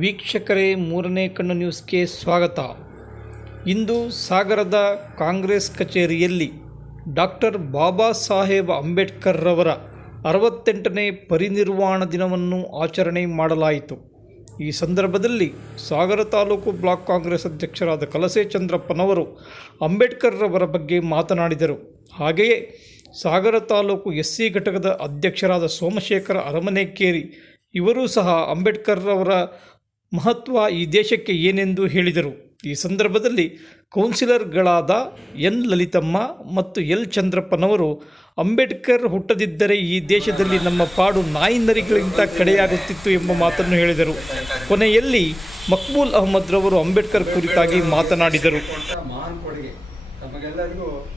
ವೀಕ್ಷಕರೇ, ಮೂರನೇ ಕಣ್ಣು ನ್ಯೂಸ್ಗೆ ಸ್ವಾಗತ. ಇಂದು ಸಾಗರದ ಕಾಂಗ್ರೆಸ್ ಕಚೇರಿಯಲ್ಲಿ ಡಾಕ್ಟರ್ ಬಾಬಾ ಸಾಹೇಬ್ ಅಂಬೇಡ್ಕರ್ರವರ ಅರವತ್ತೆಂಟನೇ ಪರಿನಿರ್ವಾಣ ದಿನವನ್ನು ಆಚರಣೆ ಮಾಡಲಾಯಿತು. ಈ ಸಂದರ್ಭದಲ್ಲಿ ಸಾಗರ ತಾಲೂಕು ಬ್ಲಾಕ್ ಕಾಂಗ್ರೆಸ್ ಅಧ್ಯಕ್ಷರಾದ ಕಲಸೆ ಚಂದ್ರಪ್ಪನವರು ಅಂಬೇಡ್ಕರ್ರವರ ಬಗ್ಗೆ ಮಾತನಾಡಿದರು. ಹಾಗೆಯೇ ಸಾಗರ ತಾಲೂಕು ಎಸ್ ಸಿ ಘಟಕದ ಅಧ್ಯಕ್ಷರಾದ ಸೋಮಶೇಖರ ಅರಮನೆಕೇರಿ, ಇವರೂ ಸಹ ಅಂಬೇಡ್ಕರ್ರವರ ಮಹತ್ವ ಈ ದೇಶಕ್ಕೆ ಏನೆಂದು ಹೇಳಿದರು? ಈ ಸಂದರ್ಭದಲ್ಲಿ ಕೌನ್ಸಿಲರ್ಗಳಾದ ಎನ್. ಲಲಿತಮ್ಮ ಮತ್ತು ಎಲ್. ಚಂದ್ರಪ್ಪನವರು, ಅಂಬೇಡ್ಕರ್ ಹುಟ್ಟದಿದ್ದರೆ ಈ ದೇಶದಲ್ಲಿ ನಮ್ಮ ಪಾಡು ನಾಯಿ ಕಡೆಯಾಗುತ್ತಿತ್ತು ಎಂಬ ಮಾತನ್ನು ಹೇಳಿದರು. ಕೊನೆಯಲ್ಲಿ ಮಕ್ಬೂಲ್ ಅಹಮದ್ರವರು ಅಂಬೇಡ್ಕರ್ ಕುರಿತಾಗಿ ಮಾತನಾಡಿದರು. ನಮಗೆಲ್ಲರಿಗೂ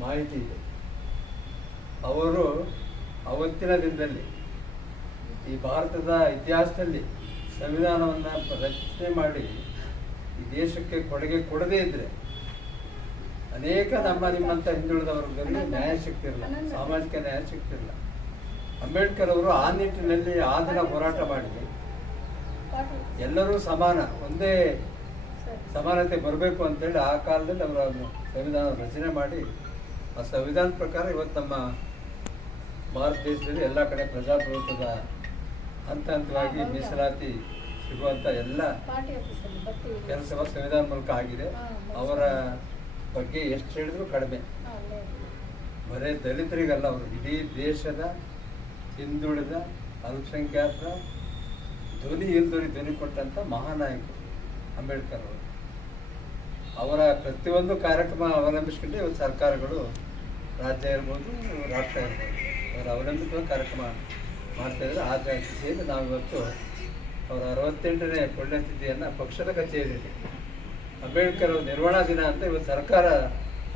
ಮಾಹಿತಿ ಇದೆ. ಅವರು ಅವತ್ತಿನ ದಿನದಲ್ಲಿ ಈ ಭಾರತದ ಇತಿಹಾಸದಲ್ಲಿ ಸಂವಿಧಾನವನ್ನು ರಚನೆ ಮಾಡಿ ಈ ದೇಶಕ್ಕೆ ಕೊಡುಗೆ ಕೊಡದೇ ಇದ್ರೆ ಅನೇಕ ನಮ್ಮ ನಿಮ್ಮಂಥ ಹಿಂದುಳಿದ ವರ್ಗದಲ್ಲಿ ನ್ಯಾಯ ಸಿಗ್ತಿರಲಿಲ್ಲ ಸಾಮಾಜಿಕ ನ್ಯಾಯ ಸಿಕ್ತಿರಲ್ಲ ಅಂಬೇಡ್ಕರ್ ಅವರು ಆ ನಿಟ್ಟಿನಲ್ಲಿ ಆ ದಿನ ಹೋರಾಟ ಮಾಡಿ ಎಲ್ಲರೂ ಸಮಾನ ಒಂದೇ ಸಮಾನತೆ ಬರಬೇಕು ಅಂತೇಳಿ ಆ ಕಾಲದಲ್ಲಿ ಅವರ ಸಂವಿಧಾನ ರಚನೆ ಮಾಡಿ ಆ ಸಂವಿಧಾನ ಪ್ರಕಾರ ಇವತ್ತು ನಮ್ಮ ಭಾರತ ದೇಶದಲ್ಲಿ ಎಲ್ಲ ಕಡೆ ಪ್ರಜಾಪ್ರಭುತ್ವದ ಹಂತ ಹಂತವಾಗಿ ಮೀಸಲಾತಿ ಸಿಗುವಂಥ ಎಲ್ಲ ಕೆಲಸವ ಸಂವಿಧಾನ ಮೂಲಕ ಆಗಿದೆ. ಅವರ ಬಗ್ಗೆ ಎಷ್ಟು ಹೇಳಿದ್ರು ಕಡಿಮೆ. ಬರೀ ದಲಿತರಿಗಲ್ಲ ಅವರು. ಇಡೀ ದೇಶದ ಹಿಂದುಳಿದ ಅಲ್ಪಸಂಖ್ಯಾತರ ಧ್ವನಿ ಇಲ್ದೋರಿ ಧ್ವನಿ ಕೊಟ್ಟಂಥ ಮಹಾನಾಯಕರು ಅಂಬೇಡ್ಕರ್ ಅವರು. ಅವರ ಪ್ರತಿಯೊಂದು ಕಾರ್ಯಕ್ರಮ ಅವಲಂಬಿಸ್ಕೊಂಡು ಇವತ್ತು ಸರ್ಕಾರಗಳು ರಾಜ್ಯ ಇರ್ಬೋದು ರಾಷ್ಟ್ರ ಇರ್ಬೋದು. ಅವರ ಅವಲಂಬಿತ ಕಾರ್ಯಕ್ರಮ. ಮಾಡ್ತಾ ಇದ್ದಾರೆ ಆ ದಿಸೆಯಲ್ಲಿ ನಾವು ಇವತ್ತು ಅವರ ಅರವತ್ತೆಂಟನೇ ಪುಣ್ಯತಿಥಿಯನ್ನು ಪಕ್ಷದ ಕಚೇರಿಯಲ್ಲಿ ಅಂಬೇಡ್ಕರ್ ನಿರ್ವಹಣಾ ದಿನ ಅಂತ ಇವತ್ತು ಸರ್ಕಾರ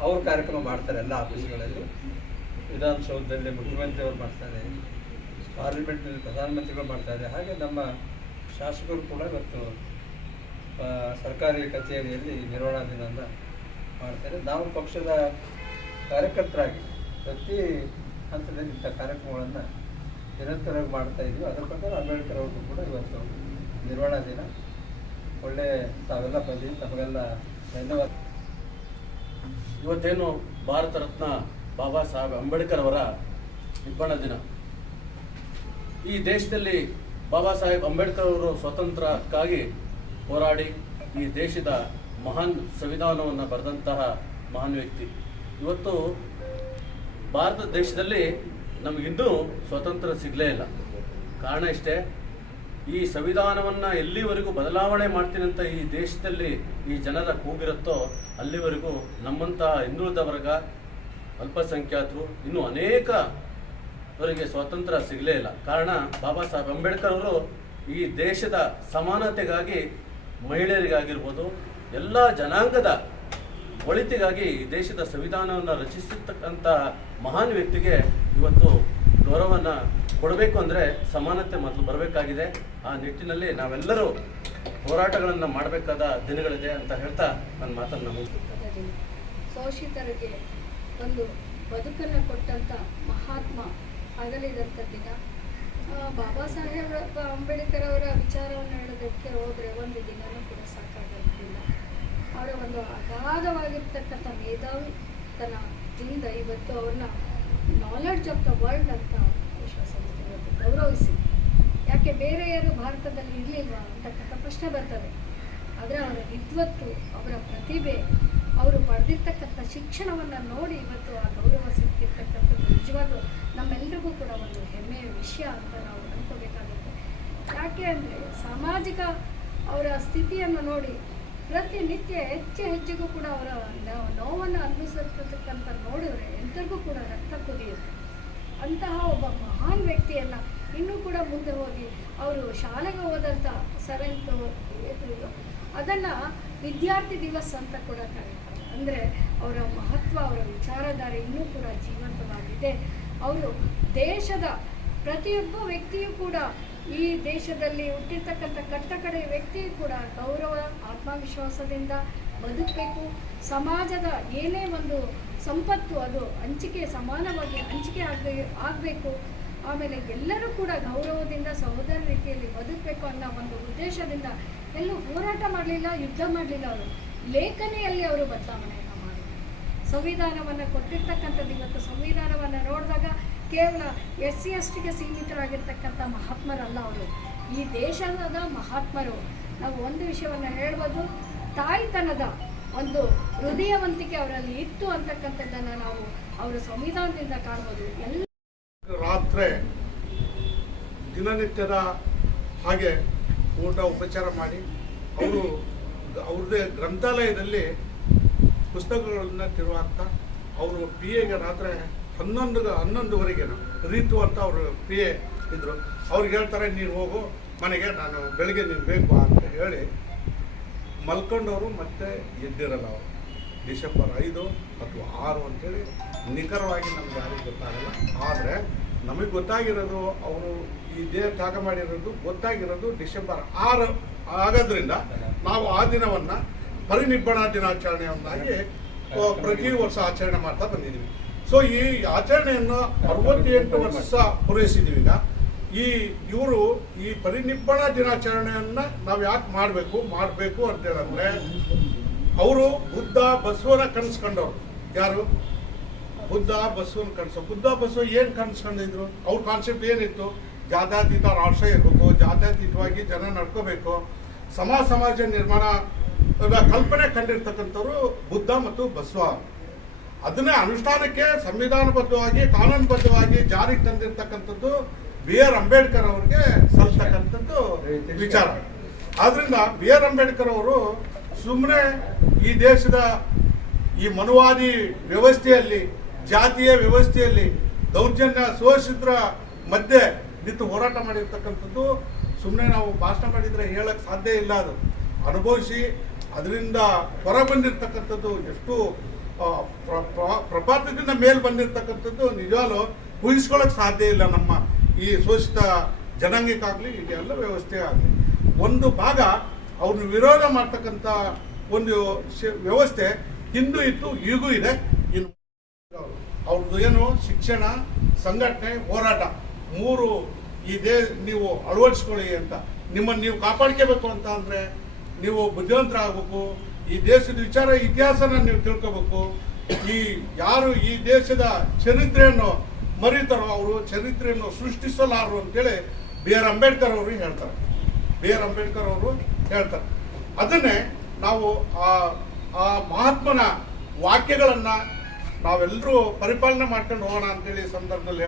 ಅವ್ರ ಕಾರ್ಯಕ್ರಮ ಮಾಡ್ತಾರೆ ಎಲ್ಲ ಆಫೀಸ್ಗಳಲ್ಲಿ. ವಿಧಾನಸೌಧದಲ್ಲಿ ಮುಖ್ಯಮಂತ್ರಿ ಅವರು ಮಾಡ್ತಾರೆ. ಪಾರ್ಲಿಮೆಂಟ್ನಲ್ಲಿ ಪ್ರಧಾನಮಂತ್ರಿಗಳು ಮಾಡ್ತಾರೆ. ಹಾಗೆ ನಮ್ಮ ಶಾಸಕರು ಕೂಡ ಇವತ್ತು ಸರ್ಕಾರಿ ಕಚೇರಿಯಲ್ಲಿ ನಿರ್ವಹಣಾ ದಿನವನ್ನು ಮಾಡ್ತಾರೆ. ನಾವು ಪಕ್ಷದ ಕಾರ್ಯಕರ್ತರಾಗಿ ಪ್ರತಿ ಹಂತದಲ್ಲಿ ಇಂಥ ಕಾರ್ಯಕ್ರಮಗಳನ್ನು ನಿರಂತರವಾಗಿ ಮಾಡ್ತಾ ಇದ್ದೀವಿ ಅದರ ಪ್ರಕಾರ ಅಂಬೇಡ್ಕರ್ ಅವರು ಕೂಡ ಇವತ್ತು ನಿರ್ವಹಣಾ ದಿನ. ಒಳ್ಳೆ ತಾವೆಲ್ಲ ಬಂದಿ ತಮಗೆಲ್ಲ ಧನ್ಯವಾದ. ಇವತ್ತೇನು ಭಾರತ ರತ್ನ ಬಾಬಾ ಸಾಹೇಬ್ ಅಂಬೇಡ್ಕರ್ ಅವರ ನಿರ್ವಹಣ ದಿನ. ಈ ದೇಶದಲ್ಲಿ ಬಾಬಾ ಸಾಹೇಬ್ ಅಂಬೇಡ್ಕರ್ ಅವರು ಸ್ವಾತಂತ್ರ್ಯಕ್ಕಾಗಿ ಹೋರಾಡಿ ಈ ದೇಶದ ಮಹಾನ್ ಸಂವಿಧಾನವನ್ನು ಬರೆದಂತಹ ಮಹಾನ್ ವ್ಯಕ್ತಿ. ಇವತ್ತು ಭಾರತ ದೇಶದಲ್ಲಿ ನಮಗಿನ್ನೂ ಸ್ವಾತಂತ್ರ್ಯ ಸಿಗಲೇ ಇಲ್ಲ. ಕಾರಣ ಇಷ್ಟೇ, ಈ ಸಂವಿಧಾನವನ್ನು ಎಲ್ಲಿವರೆಗೂ ಬದಲಾವಣೆ ಮಾಡ್ತೀನಂತ ಈ ದೇಶದಲ್ಲಿ ಈ ಜನರ ಕೂಗಿರುತ್ತೋ ಅಲ್ಲಿವರೆಗೂ ನಮ್ಮಂತಹ ಹಿಂದುಳಿದ ವರ್ಗ, ಅಲ್ಪಸಂಖ್ಯಾತರು ಇನ್ನೂ ಅನೇಕ ಅವರಿಗೆ ಸ್ವಾತಂತ್ರ್ಯ ಸಿಗಲೇ ಇಲ್ಲ. ಕಾರಣ ಬಾಬಾ ಸಾಹೇಬ್ ಅಂಬೇಡ್ಕರ್ ಅವರು ಈ ದೇಶದ ಸಮಾನತೆಗಾಗಿ, ಮಹಿಳೆಯರಿಗಾಗಿರ್ಬೋದು, ಎಲ್ಲ ಜನಾಂಗದ ಒಳಿತಿಗಾಗಿ ಈ ದೇಶದ ಸಂವಿಧಾನವನ್ನು ರಚಿಸಿರ್ತಕ್ಕಂಥ ಮಹಾನ್ ವ್ಯಕ್ತಿಗೆ ಇವತ್ತು ಗೌರವನ ಕೊಡಬೇಕು ಅಂದರೆ ಸಮಾನತೆ ಮೊದಲು ಬರಬೇಕಾಗಿದೆ. ಆ ನಿಟ್ಟಿನಲ್ಲಿ ನಾವೆಲ್ಲರೂ ಹೋರಾಟಗಳನ್ನು ಮಾಡಬೇಕಾದ ದಿನಗಳಿದೆ ಅಂತ ಹೇಳ್ತಾ ನನ್ನ ಮಾತನ್ನು ಮುಗಿಸ್ತೀನಿ. ಶೋಷಿತರಿಗೆ ಒಂದು ಬದುಕನ್ನು ಕೊಟ್ಟಂಥ ಮಹಾತ್ಮ ಅಗಲಿದಂಥ ದಿನ. ಬಾಬಾ ಸಾಹೇಬ್ ಅಂಬೇಡ್ಕರ್ ಅವರ ವಿಚಾರವನ್ನು ಹೇಳೋದಕ್ಕೆ ಹೋದರೆ ಒಂದು ದಿನನೂ ಕೂಡ ಸಾಕಾಗೋದಿಲ್ಲ. ಅವರ ಒಂದು ಅಗಾಧವಾಗಿರ್ತಕ್ಕಂಥ ಮೇಧಾವಿತನದಿಂದ ಇವತ್ತು ಅವ್ರನ್ನ ನಾಲೆಡ್ಜ್ ಆಫ್ ದ ವರ್ಲ್ಡ್ ಅಂತ ವಿಶ್ವಸಂಸ್ಥೆ ಇವತ್ತು ಗೌರವಿಸಿ. ಯಾಕೆ ಬೇರೆ ಯಾರು ಭಾರತದಲ್ಲಿ ಇರಲಿಲ್ಲ ಅಂತಕ್ಕಂಥ ಪ್ರಶ್ನೆ ಬರ್ತದೆ. ಆದರೆ ಅವರ ವಿದ್ವತ್ತು, ಅವರ ಪ್ರತಿಭೆ, ಅವರು ಪಡೆದಿರ್ತಕ್ಕಂಥ ಶಿಕ್ಷಣವನ್ನು ನೋಡಿ ಇವತ್ತು ಆ ಗೌರವ ಸಿಕ್ಕಿರ್ತಕ್ಕಂಥದ್ದು ನಿಜವಾಗ್ಲೂ ನಮ್ಮೆಲ್ಲರಿಗೂ ಕೂಡ ಒಂದು ಹೆಮ್ಮೆಯ ವಿಷಯ ಅಂತ ನಾವು ಅನ್ಕೋಬೇಕಾಗುತ್ತೆ. ಯಾಕೆ ಅಂದರೆ ಸಾಮಾಜಿಕ ಅವರ ಸ್ಥಿತಿಯನ್ನು ನೋಡಿ ಪ್ರತಿನಿತ್ಯ ಹೆಚ್ಚು ಹೆಚ್ಚಿಗೂ ಕೂಡ ಅವರ ನೋವನ್ನು ಅನುಭವಿಸಿರ್ತಕ್ಕಂಥ ನೋಡಿದ್ರೆ ಎಂಥರಿಗೂ ಕೂಡ ರಕ್ತ ಕುದಿಯುತ್ತೆ. ಅಂತಹ ಒಬ್ಬ ಮಹಾನ್ ವ್ಯಕ್ತಿಯನ್ನು ಇನ್ನೂ ಕೂಡ ಮುಂದೆ ಹೋಗಿ ಅವರು ಶಾಲೆಗೆ ಹೋದಂಥ ಏತು ಅದನ್ನು ವಿದ್ಯಾರ್ಥಿ ದಿವಸ್ ಅಂತ ಕೂಡ ಕರೀತಾರೆ. ಅಂದರೆ ಅವರ ಮಹತ್ವ, ಅವರ ವಿಚಾರಧಾರೆ ಇನ್ನೂ ಕೂಡ ಜೀವಂತವಾಗಿದೆ. ಅವರು ದೇಶದ ಪ್ರತಿಯೊಬ್ಬ ವ್ಯಕ್ತಿಯೂ ಕೂಡ ಈ ದೇಶದಲ್ಲಿ ಹುಟ್ಟಿರ್ತಕ್ಕಂಥ ಕಟ್ಟಕಡೆ ವ್ಯಕ್ತಿ ಕೂಡ ಗೌರವ, ಆತ್ಮವಿಶ್ವಾಸದಿಂದ ಬದುಕಬೇಕು. ಸಮಾಜದ ಏನೇ ಒಂದು ಸಂಪತ್ತು ಅದು ಹಂಚಿಕೆ, ಸಮಾನವಾಗಿ ಹಂಚಿಕೆ ಆಗಬೇ ಆಗಬೇಕು. ಆಮೇಲೆ ಎಲ್ಲರೂ ಕೂಡ ಗೌರವದಿಂದ, ಸಹೋದರ ರೀತಿಯಲ್ಲಿ ಬದುಕಬೇಕು ಅನ್ನೋ ಒಂದು ಉದ್ದೇಶದಿಂದ ಎಲ್ಲೂ ಹೋರಾಟ ಮಾಡಲಿಲ್ಲ, ಯುದ್ಧ ಮಾಡಲಿಲ್ಲ ಅವರು. ಲೇಖನೆಯಲ್ಲಿ ಅವರು ಬದಲಾವಣೆಯನ್ನು ಮಾಡಿದ್ದಾರೆ ಸಂವಿಧಾನವನ್ನು ಕೊಟ್ಟಿರ್ತಕ್ಕಂಥದ್ದು ಇವತ್ತು ಸಂವಿಧಾನವನ್ನು ನೋಡಿದಾಗ ಕೇವಲ ಎಸ್ ಸಿ ಎಸ್ ಟಿಗೆ ಸೀಮಿತರಾಗಿರ್ತಕ್ಕಂಥ ಮಹಾತ್ಮರಲ್ಲ ಅವರು. ಈ ದೇಶದ ಮಹಾತ್ಮರು, ನಾವು ಒಂದು ವಿಷಯವನ್ನು ಹೇಳ್ಬೋದು, ತಾಯ್ತನದ ಒಂದು ಹೃದಯವಂತಿಕೆ ಅವರಲ್ಲಿ ಇತ್ತು ಅಂತಕ್ಕಂಥದ್ದನ್ನು ನಾವು ಅವರ ಸಂವಿಧಾನದಿಂದ ಕಾಣ್ಬೋದು. ಎಲ್ಲ ರಾತ್ರಿ ದಿನನಿತ್ಯದ ಹಾಗೆ ಊಟ ಉಪಚಾರ ಮಾಡಿ, ಅವರು ಅವ್ರದ್ದೇ ಗ್ರಂಥಾಲಯದಲ್ಲಿ ಪುಸ್ತಕಗಳನ್ನು ತಿರುವಾಗ್ತಾ ಅವರು ಪಿ ಎಗೆ ರಾತ್ರಿ ಹನ್ನೊಂದು ಹನ್ನೊಂದುವರೆಗೇನು ರೀತು ಅಂತ ಅವರು ಪಿ ಎ ಇದ್ದರು ಅವ್ರಿಗೆ ಹೇಳ್ತಾರೆ, ನೀನು ಹೋಗು, ಮನೆಗೆ ನಾನು ಬೆಳಿಗ್ಗೆ ನೀನು ಬೇಕು ಅಂತ ಹೇಳಿ ಮಲ್ಕೊಂಡವರು ಮತ್ತೆ ಎದ್ದಿರಲ್ಲ ಅವರು. ಡಿಸೆಂಬರ್ ಐದು ಅಥವಾ ಆರು ಅಂತೇಳಿ ನಿಖರವಾಗಿ ನಮ್ಗೆ ಯಾರಿಗೂ ಗೊತ್ತಾಗಲ್ಲ. ಆದರೆ ನಮಗೆ ಗೊತ್ತಾಗಿರೋದು ಅವರು ಈ ದೇಹ ತ್ಯಾಗ ಮಾಡಿರೋದು ಗೊತ್ತಾಗಿರೋದು ಡಿಸೆಂಬರ್ ಆರು ಆಗೋದ್ರಿಂದ ನಾವು ಆ ದಿನವನ್ನು ಪರಿನಿಬ್ಬಣ ದಿನಾಚರಣೆಯನ್ನಾಗಿ ಪ್ರತಿ ವರ್ಷ ಆಚರಣೆ ಮಾಡ್ತಾ ಬಂದಿದ್ದೀವಿ ಸೊ ಈ ಆಚರಣೆಯನ್ನು ಅರವತ್ತೆಂಟು ವರ್ಷ ಪೂರೈಸಿದ್ದೀವಿ ಈಗ ಈ ಇವರು ಈ ಪರಿನಿಬ್ಬಣ ದಿನಾಚರಣೆಯನ್ನ ನಾವು ಯಾಕೆ ಮಾಡಬೇಕು ಮಾಡಬೇಕು ಅಂತ ಹೇಳಂದ್ರೆ ಅವರು ಬುದ್ಧ ಬಸವನ ಕನಸ್ಕೊಂಡವ್ರು. ಯಾರು? ಬುದ್ಧ ಬಸವನ ಕನಸು, ಬುದ್ಧ ಬಸವ ಏನು ಕನಸ್ಕೊಂಡಿದ್ರು? ಅವ್ರ ಕಾನ್ಸೆಪ್ಟ್ ಏನಿತ್ತು? ಜಾತ್ಯತೀತ ರಾಷ್ಟ್ರ ಇರಬೇಕು, ಜಾತ್ಯತೀತವಾಗಿ ಜನ ನಡ್ಕೋಬೇಕು. ಸಮಾಜ ಸಮಾಜ ನಿರ್ಮಾಣ ಕಲ್ಪನೆ ಕಂಡಿರ್ತಕ್ಕಂಥವ್ರು ಬುದ್ಧ ಮತ್ತು ಬಸವ. ಅದನ್ನೇ ಅನುಷ್ಠಾನಕ್ಕೆ ಸಂವಿಧಾನಬದ್ಧವಾಗಿ, ಕಾನೂನುಬದ್ಧವಾಗಿ ಜಾರಿಗೆ ತಂದಿರತಕ್ಕಂಥದ್ದು ಬಿ ಆರ್ ಅಂಬೇಡ್ಕರ್ ಅವರಿಗೆ ಸಲ್ತಕ್ಕಂಥದ್ದು ವಿಚಾರ. ಆದ್ರಿಂದ ಬಿ ಆರ್ ಅಂಬೇಡ್ಕರ್ ಅವರು ಸುಮ್ಮನೆ ಈ ದೇಶದ ಈ ಮನುವಾದಿ ವ್ಯವಸ್ಥೆಯಲ್ಲಿ, ಜಾತಿಯ ವ್ಯವಸ್ಥೆಯಲ್ಲಿ ದೌರ್ಜನ್ಯ ಶೋಷಿತರ ಮಧ್ಯೆ ನಿಂತು ಹೋರಾಟ ಮಾಡಿರ್ತಕ್ಕಂಥದ್ದು ಸುಮ್ಮನೆ ನಾವು ಭಾಷಣ ಮಾಡಿದ್ರೆ ಹೇಳಕ್ ಸಾಧ್ಯ ಇಲ್ಲ ಅದು. ಅನುಭವಿಸಿ, ಅದರಿಂದ ಹೊರ ಬಂದಿರತಕ್ಕಂಥದ್ದು ಎಷ್ಟು ಪ್ರಪಾತದಿಂದ ಮೇಲೆ ಬಂದಿರತಕ್ಕಂಥದ್ದು ನಿಜವಾಗ್ಲೂ ಊಹಿಸ್ಕೊಳಕ್ ಸಾಧ್ಯ ಇಲ್ಲ ನಮ್ಮ ಈ ಶೋಷಿತ ಜನಾಂಗಕ್ಕಾಗಲಿ ಇದೆಲ್ಲ ವ್ಯವಸ್ಥೆ ಆಗಲಿ. ಒಂದು ಭಾಗ ಅವ್ರನ್ನ ವಿರೋಧ ಮಾಡ್ತಕ್ಕಂಥ ಒಂದು ವ್ಯವಸ್ಥೆ ಹಿಂದೂ ಇತ್ತು, ಈಗೂ ಇದೆ. ಇನ್ನು ಅವ್ರದ್ದು ಏನು ಶಿಕ್ಷಣ, ಸಂಘಟನೆ, ಹೋರಾಟ, ಮೂರು ಈ ದೇ, ನೀವು ಅಳವಡಿಸ್ಕೊಳ್ಳಿ ಅಂತ. ನಿಮ್ಮನ್ನು ನೀವು ಕಾಪಾಡ್ಕೋಬೇಕು ಅಂತ ಅಂದರೆ ನೀವು ಬುದ್ಧಿವಂತರಾಗಬೇಕು. ಈ ದೇಶದ ವಿಚಾರ, ಇತಿಹಾಸನ ನೀವು ತಿಳ್ಕೋಬೇಕು. ಈ ಯಾರು ಈ ದೇಶದ ಚರಿತ್ರೆಯನ್ನು ಮರೀತಾರೋ ಅವರು ಚರಿತ್ರೆಯನ್ನು ಸೃಷ್ಟಿಸಲಾರರು ಅಂತೇಳಿ ಬಿ ಆರ್ ಅಂಬೇಡ್ಕರ್ ಅವರು ಹೇಳ್ತಾರೆ. ಬಿ ಆರ್ ಅಂಬೇಡ್ಕರ್ ಅವರು ಹೇಳ್ತಾರೆ. ಅದನ್ನೇ ನಾವು ಆ ಆ ಮಹಾತ್ಮನ ವಾಕ್ಯಗಳನ್ನು ನಾವೆಲ್ಲರೂ ಪರಿಪಾಲನೆ ಮಾಡ್ಕೊಂಡು ಹೋಗೋಣ ಅಂತೇಳಿ ಸಂದರ್ಭದಲ್ಲಿ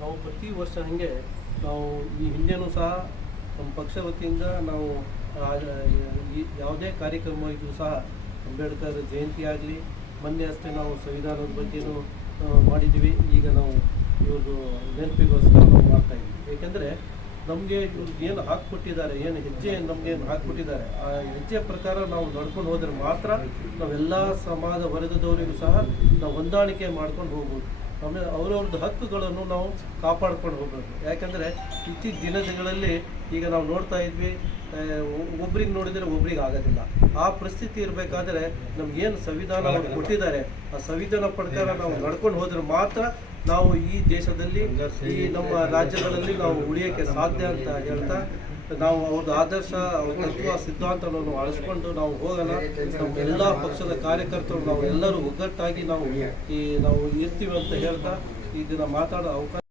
ನಾವು ಪ್ರತಿ ವರ್ಷ ಹಾಗೆ ನಾವು ಈ ಹಿಂದೆನೂ ಸಹ ನಮ್ಮ ಪಕ್ಷ ವತಿಯಿಂದ ನಾವು ಯಾವುದೇ ಕಾರ್ಯಕ್ರಮ ಇದ್ದರೂ ಸಹ ಅಂಬೇಡ್ಕರ್ ಜಯಂತಿ ಆಗಲಿ ಮೊನ್ನೆ ಅಷ್ಟೇ ನಾವು ಸಂವಿಧಾನದ ಬಗ್ಗೆನೂ ಆ, ಮಾಡಿದ್ದೀವಿ. ಈಗ ನಾವು ಇವ್ರದ್ದು ನೆನಪಿಗೋಸ್ಕರ ನಾವು ಮಾಡ್ತಾ ಇದ್ದೀವಿ. ಏಕೆಂದರೆ ನಮಗೆ ಏನು ಹಾಕ್ಬಿಟ್ಟಿದ್ದಾರೆ ಏನು ಹೆಜ್ಜೆ ನಮಗೆ ಏನು ಹಾಕ್ಬಿಟ್ಟಿದ್ದಾರೆ ಆ ಹೆಜ್ಜೆ ಪ್ರಕಾರ ನಾವು ನಡ್ಕೊಂಡು ಹೋದರೆ ಮಾತ್ರ ನಾವೆಲ್ಲ ಸಮಾಜ ವರ್ಗದವರಿಗೂ ಸಹ ನಾವು ಹೊಂದಾಣಿಕೆ ಮಾಡ್ಕೊಂಡು ಹೋಗ್ಬೋದು. ಆಮೇಲೆ ಅವರವ್ರದ್ದು ಹಕ್ಕುಗಳನ್ನು ನಾವು ಕಾಪಾಡ್ಕೊಂಡು ಹೋಗಬೇಕು. ಯಾಕಂದರೆ ಇತ್ತೀಚಿನ ದಿನಗಳಲ್ಲಿ ಈಗ ನಾವು ನೋಡ್ತಾ ಇದ್ವಿ ಒಬ್ರಿಗೆ ನೋಡಿದರೆ ಒಬ್ರಿಗೆ ಆಗೋದಿಲ್ಲ. ಆ ಪರಿಸ್ಥಿತಿ ಇರಬೇಕಾದ್ರೆ ನಮ್ಗೇನು ಸಂವಿಧಾನ ಅವ್ರು ಕೊಟ್ಟಿದ್ದಾರೆ ಆ ಸಂವಿಧಾನ ಪ್ರಕಾರ ನಾವು ನಡ್ಕೊಂಡು ಹೋದ್ರೆ ಮಾತ್ರ ನಾವು ಈ ದೇಶದಲ್ಲಿ ಈ ನಮ್ಮ ರಾಜ್ಯಗಳಲ್ಲಿ ನಾವು ಉಳಿಯೋಕ್ಕೆ ಸಾಧ್ಯ ಅಂತ ಹೇಳ್ತಾ ನಾವು ಅವ್ರದ್ದು ಆದರ್ಶ, ಅವ್ರ ತತ್ವ ಸಿದ್ಧಾಂತವನ್ನು ಅಳಿಸ್ಕೊಂಡು ನಾವು ಹೋಗೋಣ. ನಮ್ಮ ಎಲ್ಲ ಪಕ್ಷದ ಕಾರ್ಯಕರ್ತರು, ನಾವು ಎಲ್ಲರೂ ಒಗ್ಗಟ್ಟಾಗಿ ನಾವು ಈ, ನಾವು ಇರ್ತೀವಿ ಅಂತ ಹೇಳ್ತಾ ಈ ದಿನ ಮಾತಾಡೋ ಅವಕಾಶ